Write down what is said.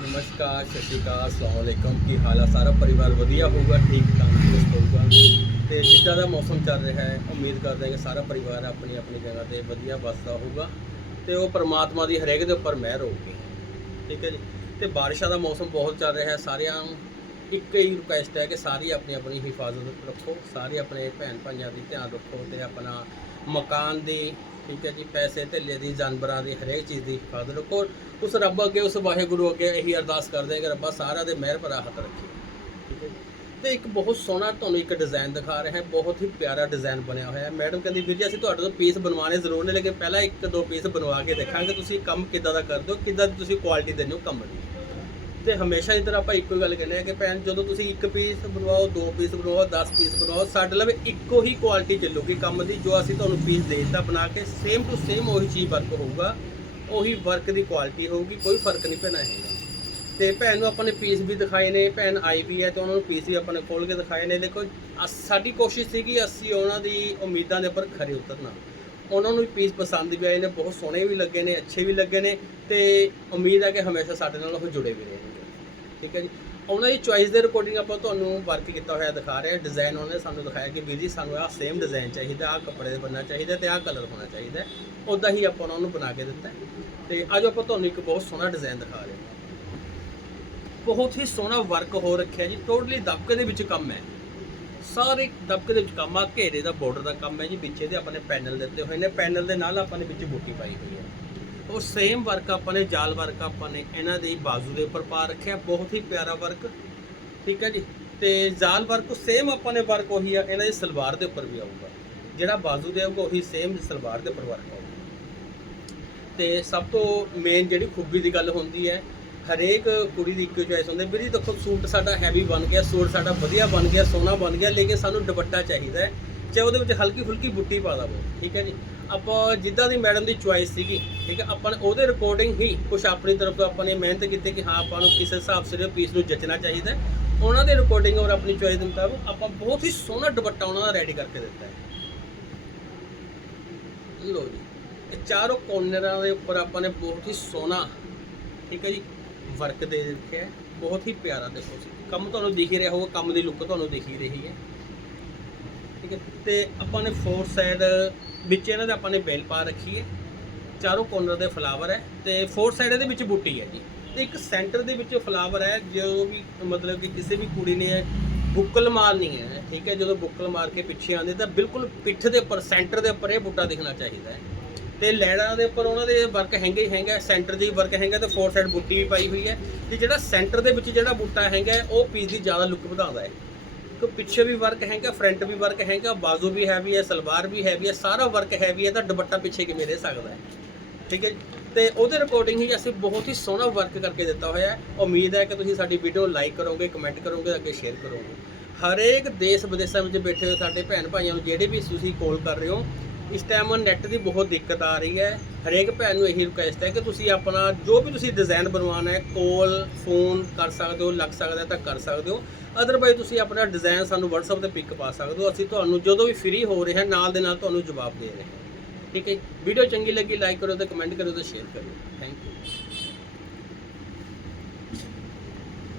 ਨਮਸਕਾਰ, ਸਤਿ ਸ਼੍ਰੀ ਅਕਾਲ, ਅਸਲਾਮ ਅਲੈਕਮ। ਕੀ ਹਾਲ ਆ? ਸਾਰਾ ਪਰਿਵਾਰ ਵਧੀਆ ਹੋਊਗਾ, ਠੀਕ, ਤੰਦਰੁਸਤ ਹੋਊਗਾ। ਤੇ ਜਿੱਦਾਂ ਦਾ ਮੌਸਮ ਚੱਲ ਰਿਹਾ ਹੈ, ਉਮੀਦ ਕਰਦੇ ਹਾਂ ਕਿ ਸਾਰਾ ਪਰਿਵਾਰ ਆਪਣੀ ਆਪਣੀ ਜਗ੍ਹਾ ਤੇ ਵਧੀਆ ਵੱਸਦਾ ਹੋਊਗਾ। ਤੇ ਉਹ ਪ੍ਰਮਾਤਮਾ ਦੀ ਹਰੇਕ ਦੇ ਉੱਪਰ ਮਿਹਰ ਹੋਊਗੀ। ਠੀਕ ਹੈ ਜੀ? ਤੇ ਬਾਰਿਸ਼ਾਂ ਦਾ ਮੌਸਮ ਬਹੁਤ ਚੱਲ ਰਿਹਾ ਹੈ। ਸਾਰਿਆਂ ਨੂੰ ਇੱਕ ਹੀ ਰਿਕੁਐਸਟ ਹੈ ਕਿ ਸਾਰੀ ਆਪਣੀ ਆਪਣੀ ਹਿਫਾਜ਼ਤ ਰੱਖੋ। ਸਾਰੇ ਆਪਣੇ ਭੈਣ ਭਾਈਆਂ ਦੀ ਧਿਆਨ ਰੱਖੋ ਤੇ ਆਪਣਾ ਮਕਾਨ ਦੀ ਠੀਕ ਹੈ ਜੀ, ਪੈਸੇ ਧੇਲੇ ਦੀ, ਜਾਨਵਰਾਂ ਦੀ, ਹਰੇਕ ਚੀਜ਼ ਦੀ ਹਿਫਾਜ਼ਤ ਰੱਖੋ। ਉਸ ਰੱਬ ਅੱਗੇ, ਉਸ ਵਾਹਿਗੁਰੂ ਅੱਗੇ ਇਹੀ ਅਰਦਾਸ ਕਰਦੇ ਹਾਂ ਕਿ ਰੱਬਾ ਸਾਰਿਆਂ ਦੇ ਮਿਹਰ ਭਰਾ ਹੱਥ ਰੱਖੇ। ਠੀਕ ਹੈ ਜੀ। ਤੇ ਇੱਕ ਬਹੁਤ ਸੋਹਣਾ ਤੁਹਾਨੂੰ ਇੱਕ ਡਿਜ਼ਾਈਨ ਦਿਖਾ ਰਿਹਾ ਹਾਂ, ਬਹੁਤ ਹੀ ਪਿਆਰਾ ਡਿਜ਼ਾਈਨ ਬਣਿਆ ਹੋਇਆ ਹੈ। ਮੈਡਮ ਕਹਿੰਦੀ, ਵੀਰ ਜੀ, ਅਸੀਂ ਤੁਹਾਡੇ ਤੋਂ ਪੀਸ ਬਣਵਾਉਣੇ ਜ਼ਰੂਰ ਨੇ, ਲੇਕਿਨ ਪਹਿਲਾਂ ਇੱਕ ਦੋ ਪੀਸ ਬਣਵਾ ਕੇ ਦੇਖਾਂਗੇ। ਤੁਸੀਂ ਕੰਮ ਕਿੱਦਾਂ ਦਾ ਕਰਦੇ ਹੋ, ਕਿੱਦਾਂ ਦੀ ਤੁਸੀਂ ਕੁਆਲਿਟੀ ਦਿੰਦੇ ਹੋ ਕੰਮ ਦੀ? ਤੇ ਹਮੇਸ਼ਾ ਦੀ ਤਰ੍ਹਾਂ ਆਪਾਂ ਇੱਕੋ ਹੀ ਗੱਲ ਕਹਿੰਦੇ ਆ ਕਿ ਭੈਣ, ਜਦੋਂ ਤੁਸੀਂ ਇੱਕ ਪੀਸ ਬਣਵਾਓ, ਦੋ ਪੀਸ ਬਣਵਾਓ 10 ਪੀਸ ਬਣਵਾਓ, ਸਾਡੇ ਲਵੇ ਇੱਕੋ ਹੀ ਕੁਆਲਿਟੀ ਚੱਲੂਗੀ ਕੰਮ ਦੀ, ਜੋ ਅਸੀਂ ਤੁਹਾਨੂੰ ਪੀਸ ਦੇ ਦਿੱਤਾ ਬਣਾ ਕੇ ਸੇਮ ਟੂ ਸੇਮ ਉਹੀ ਚੀਜ਼ ਵਰਕ ਹੋਊਗਾ, ਉਹੀ ਵਰਕ ਦੀ ਕੁਆਲਿਟੀ ਹੋਊਗੀ, ਕੋਈ ਫ਼ਰਕ ਨਹੀਂ ਪੈਣਾ ਹੈਗਾ ਤੇ ਭੈਣ ਨੂੰ ਆਪਾਂ ਨੇ ਪੀਸ ਵੀ ਦਿਖਾਏ ਨੇ, ਭੈਣ ਆਈ ਵੀ ਹੈ ਤੇ ਉਹਨਾਂ ਨੂੰ ਪੀਸ ਵੀ ਆਪਾਂ ਨੇ ਖੋਲ ਕੇ ਦਿਖਾਏ ਨੇ। ਦੇਖੋ ਅਸ- ਸਾਡੀ ਕੋਸ਼ਿਸ਼ ਸੀਗੀ ਅਸੀਂ ਉਹਨਾਂ ਦੀ ਉਮੀਦਾਂ ਦੇ ਉੱਪਰ ਖਰੇ ਉਤਰਨਾ। ਉਹਨਾਂ ਨੂੰ ਪੀਸ ਪਸੰਦ ਵੀ ਆਏ ਨੇ, ਬਹੁਤ ਸੋਹਣੇ ਵੀ ਲੱਗੇ ਨੇ, ਅੱਛੇ ਵੀ ਲੱਗੇ ਨੇ ਤੇ ਉਮੀਦ ਹੈ ਕਿ ਹਮੇਸ਼ਾ ਸਾਡੇ ਨਾਲ ਉਹ ਜੁੜੇ ਵੀ ਰਹਿਣਗੇ। ਠੀਕ ਹੈ ਜੀ? ਉਹਨਾਂ ਦੀ ਚੁਆਇਸ ਦੇ ਰਿਕਾਰਡਿੰਗ ਆਪਾਂ ਤੁਹਾਨੂੰ ਵਰਕ ਕੀਤਾ ਹੋਇਆ ਦਿਖਾ ਰਹੇ ਹਾਂ। ਡਿਜ਼ਾਈਨ ਉਹਨਾਂ ਨੇ ਸਾਨੂੰ ਦਿਖਾਇਆ ਕਿ ਵੀਰ ਜੀ, ਸਾਨੂੰ ਆਹ ਸੇਮ ਡਿਜ਼ਾਈਨ ਚਾਹੀਦਾ, ਆਹ ਕੱਪੜੇ ਦੇ ਬੰਨਣਾ ਚਾਹੀਦਾ ਤੇ ਆਹ ਕਲਰ ਹੋਣਾ ਚਾਹੀਦਾ। ਉਦਾਂ ਹੀ ਆਪਾਂ ਉਹਨਾਂ ਨੂੰ ਬਣਾ ਕੇ ਦਿੱਤਾ। ਹੈ। ਤੇ ਅੱਜ ਆਪਾਂ ਤੁਹਾਨੂੰ ਇੱਕ ਬਹੁਤ ਸੋਹਣਾ ਡਿਜ਼ਾਈਨ ਦਿਖਾ ਰਹੇ ਹਾਂ। ਬਹੁਤ ਹੀ ਸੋਹਣਾ ਵਰਕ ਹੋ ਰੱਖਿਆ ਜੀ। ਟੋਟਲੀ ਦਬਕੇ ਦੇ ਵਿੱਚ ਕੰਮ ਹੈ। ਸਾਰੇ ਦਬਕੇ ਦੇ ਵਿੱਚ ਕੰਮ ਆ, ਘੇਰੇ ਦਾ ਬਾਰਡਰ ਦਾ ਕੰਮ ਹੈ ਜੀ ਵਿੱਚੇ ਦੇ ਆਪਾਂ ਨੇ ਪੈਨਲ ਦਿੱਤੇ ਹੋਏ ਨੇ, ਪੈਨਲ ਦੇ ਨਾਲ ਆਪਾਂ ਨੇ ਵਿੱਚ ਬੂਟੀ ਪਾਈ ਹੋਈ ਹੈ। ਉਹ ਸੇਮ ਵਰਕ ਆਪਾਂ ਨੇ, ਜਾਲ ਵਰਕ ਆਪਾਂ ਨੇ, ਇਹਨਾਂ ਦੇ ਬਾਜ਼ੂ ਦੇ ਉੱਪਰ ਪਾ ਰੱਖਿਆ, ਬਹੁਤ ਹੀ ਪਿਆਰਾ ਵਰਕ ਠੀਕ ਹੈ ਜੀ। ਤੇ ਜਾਲ ਵਰਕ ਸੇਮ ਆਪਾਂ ਨੇ ਵਰਕ ਉਹੀ ਆ, ਇਹਨਾਂ ਦੀ ਸਲਵਾਰ ਦੇ ਉੱਪਰ ਵੀ ਆਊਗਾ। ਜਿਹੜਾ ਬਾਜ਼ੂ ਦੇ ਆਊਗਾ, ਉਹੀ ਸੇਮ ਸਲਵਾਰ ਦੇ ਉੱਪਰ ਵਰਕ ਆਊਗਾ। ਤੇ ਸਭ ਤੋਂ ਮੇਨ ਜਿਹੜੀ ਖੂਬੀ ਦੀ ਗੱਲ ਹੁੰਦੀ ਹੈ ਹਰੇਕ ਕੁੜੀ ਦੀ ਇੱਕੋ ਚੋਇਸ ਹੁੰਦੀ ਹੈ, ਵੀਰੇ ਦੇਖੋ ਸੂਟ ਸਾਡਾ ਹੈਵੀ ਬਣ ਗਿਆ, ਸੂਟ ਸਾਡਾ ਵਧੀਆ ਬਣ ਗਿਆ, ਸੋਹਣਾ ਬਣ ਗਿਆ, ਲੇਕਿਨ ਸਾਨੂੰ ਦੁਪੱਟਾ ਚਾਹੀਦਾ ਹੈ, ਚਾਹੇ ਉਹਦੇ ਵਿੱਚ ਹਲਕੀ ਫੁਲਕੀ ਬੁੱਟੀ ਪਾ ਦਵੋ, ਠੀਕ ਹੈ ਜੀ। ਆਪਾਂ ਜਿੱਦਾਂ ਦੀ ਮੈਡਮ ਦੀ ਚੁਆਇਸ ਸੀਗੀ, ਠੀਕ ਹੈ, ਆਪਾਂ ਉਹਦੇ ਰਿਕਾਰਡਿੰਗ ਹੀ ਕੁਝ ਆਪਣੀ ਤਰਫ ਤੋਂ ਆਪਾਂ ਨੇ ਮਿਹਨਤ ਕੀਤੀ ਕਿ ਹਾਂ, ਆਪਾਂ ਨੂੰ ਕਿਸ ਹਿਸਾਬ ਸਿਰ ਪੀਸ ਨੂੰ ਜੱਜਣਾ ਚਾਹੀਦਾ ਉਹਨਾਂ ਦੇ ਰਿਕਾਰਡਿੰਗ ਔਰ ਆਪਣੀ ਚੁਆਇਸ ਦੇ ਮੁਤਾਬਕ ਆਪਾਂ ਬਹੁਤ ਹੀ ਸੋਹਣਾ ਦੁਪੱਟਾ ਉਹਨਾਂ ਦਾ ਰੈਡੀ ਕਰਕੇ ਦਿੱਤਾ ਹੈ। ਲੋ ਜੀ ਚਾਰੋਂ ਕੋਨਰਾਂ ਦੇ ਉੱਪਰ ਆਪਾਂ ਨੇ ਬਹੁਤ ਹੀ ਸੋਹਣਾ, ਠੀਕ ਹੈ ਜੀ ਵਰਕ ਦੇ ਰੱਖਿਆ ਬਹੁਤ ਹੀ ਪਿਆਰਾ ਦੇਖੋ ਜੀ। ਕੰਮ ਤੁਹਾਨੂੰ ਦਿਖ ਰਿਹਾ ਹੋਊਗਾ, ਕੰਮ ਦੀ ਲੁੱਕ ਤੁਹਾਨੂੰ ਦਿਖ ਹੀ ਰਹੀ ਹੈ। ਠੀਕ ਹੈ, ਤੇ ਆਪਾਂ ਨੇ ਫੋਰ ਸਾਈਡ ਵਿੱਚ ਇਹਨਾਂ ਦੇ ਆਪਾਂ ਨੇ ਬੇਲ ਪਾ ਰੱਖੀ ਹੈ। ਚਾਰੋਂ ਕੋਰਨਰ ਦੇ ਫਲਾਵਰ ਹੈ ਤੇ ਫੋਰ ਸਾਈਡ ਇਹਦੇ ਵਿੱਚ ਬੂਟੀ ਹੈ ਜੀ। ਤੇ ਇੱਕ ਸੈਂਟਰ ਦੇ ਵਿੱਚ ਫਲਾਵਰ ਹੈ, ਜੋ ਵੀ ਮਤਲਬ ਕਿ ਕਿਸੇ ਵੀ ਕੁੜੀ ਨੇ ਬੁੱਕਲ ਮਾਰਨੀ ਹੈ, ਠੀਕ ਹੈ, ਜਦੋਂ ਬੁੱਕਲ ਮਾਰ ਕੇ ਪਿੱਛੇ ਆਉਂਦੇ, ਤਾਂ ਬਿਲਕੁਲ ਪਿੱਠ ਦੇ ਉੱਪਰ ਸੈਂਟਰ ਦੇ ਉੱਪਰ ਇਹ ਬੂਟਾ ਦਿਖਣਾ ਚਾਹੀਦਾ ਹੈ। ਤੇ ਲੈੜਾਂ ਦੇ ਉੱਪਰ ਉਹਨਾਂ ਦੇ ਵਰਕ ਹੈਗੇ ਹੀ ਹੈਗਾ ਸੈਂਟਰ 'ਚ ਹੀ ਵਰਕ ਹੈਗਾ ਤੇ ਫੋਰ ਸਾਈਡ ਬੂਟੀ ਵੀ ਪਾਈ ਹੋਈ ਹੈ ਤੇ ਜਿਹੜਾ ਸੈਂਟਰ ਦੇ ਵਿੱਚ ਜਿਹੜਾ ਬੂਟਾ ਹੈਗਾ ਉਹ ਪੀਸ ਦੀ ਜ਼ਿਆਦਾ ਲੁੱਕ ਵਧਾਉਂਦਾ ਹੈ। ਕਿ ਪਿੱਛੇ ਵੀ ਵਰਕ ਹੈਗਾ ਫਰੰਟ ਵੀ ਵਰਕ ਹੈਗਾ, ਬਾਜ਼ੂ ਵੀ ਹੈਵੀ ਹੈ, ਸਲਵਾਰ ਵੀ ਹੈਵੀ ਹੈ, ਸਾਰਾ ਵਰਕ ਹੈਵੀ ਹੈ ਤਾਂ ਦੁਪੱਟਾ ਪਿੱਛੇ ਕਿਵੇਂ ਰਹਿ ਸਕਦਾ ਹੈ? ਠੀਕ ਹੈ ਜੀ? ਤੇ ਉਹਦੇ ਰਿਕਾਰਡਿੰਗ ਹੀ ਅਸੀਂ ਬਹੁਤ ਹੀ ਸੋਹਣਾ ਵਰਕ ਕਰਕੇ ਦਿੱਤਾ ਹੋਇਆ ਹੈ। ਉਮੀਦ ਹੈ ਕਿ ਤੁਸੀਂ ਸਾਡੀ ਵੀਡੀਓ ਲਾਈਕ ਕਰੋਗੇ ਕਮੈਂਟ ਕਰੋਗੇ, ਅੱਗੇ ਸ਼ੇਅਰ ਕਰੋਗੇ। ਹਰੇਕ ਦੇਸ਼ ਵਿਦੇਸ਼ਾਂ ਵਿੱਚ ਬੈਠੇ ਹੋਏ ਸਾਡੇ ਭੈਣ ਭਾਈਆਂ ਨੂੰ ਜਿਹੜੇ ਵੀ ਤੁਸੀਂ ਕਾਲ ਕਰ ਰਹੇ ਹੋ ਇਸ ਟਾਈਮ ਨੈਟ ਦੀ ਬਹੁਤ ਦਿੱਕਤ ਆ ਰਹੀ ਹੈ। ਹਰੇਕ ਭੈਣ ਨੂੰ ਇਹੀ ਰਿਕੁਐਸਟ ਹੈ ਕਿ ਤੁਸੀਂ ਆਪਣਾ ਜੋ ਵੀ ਤੁਸੀਂ ਡਿਜ਼ਾਈਨ ਬਣਵਾਉਣਾ ਹੈ ਕਾਲ ਫੋਨ ਕਰ ਸਕਦੇ ਹੋ, ਲੱਗ ਸਕਦਾ ਤਾਂ ਕਰ ਸਕਦੇ ਹੋ। ਅਦਰਵਾਈਜ਼ ਤੁਸੀਂ ਆਪਣਾ ਡਿਜ਼ਾਈਨ ਸਾਨੂੰ WhatsApp ਤੇ ਪਿਕ ਪਾ ਸਕਦੇ ਹੋ। ਅਸੀਂ ਤੁਹਾਨੂੰ ਜਦੋਂ ਵੀ ਫ੍ਰੀ ਹੋ ਰਹੇ ਹਾਂ, ਨਾਲ ਦੇ ਨਾਲ ਤੁਹਾਨੂੰ ਜਵਾਬ ਦੇ ਰਹੇ ਹਾਂ। ਠੀਕ ਹੈ ਵੀਡੀਓ ਚੰਗੀ ਲੱਗੀ ਲਾਈਕ ਕਰੋ ਤੇ ਕਮੈਂਟ ਕਰੋ ਤੇ ਸ਼ੇਅਰ ਕਰੋ ਥੈਂਕ ਯੂ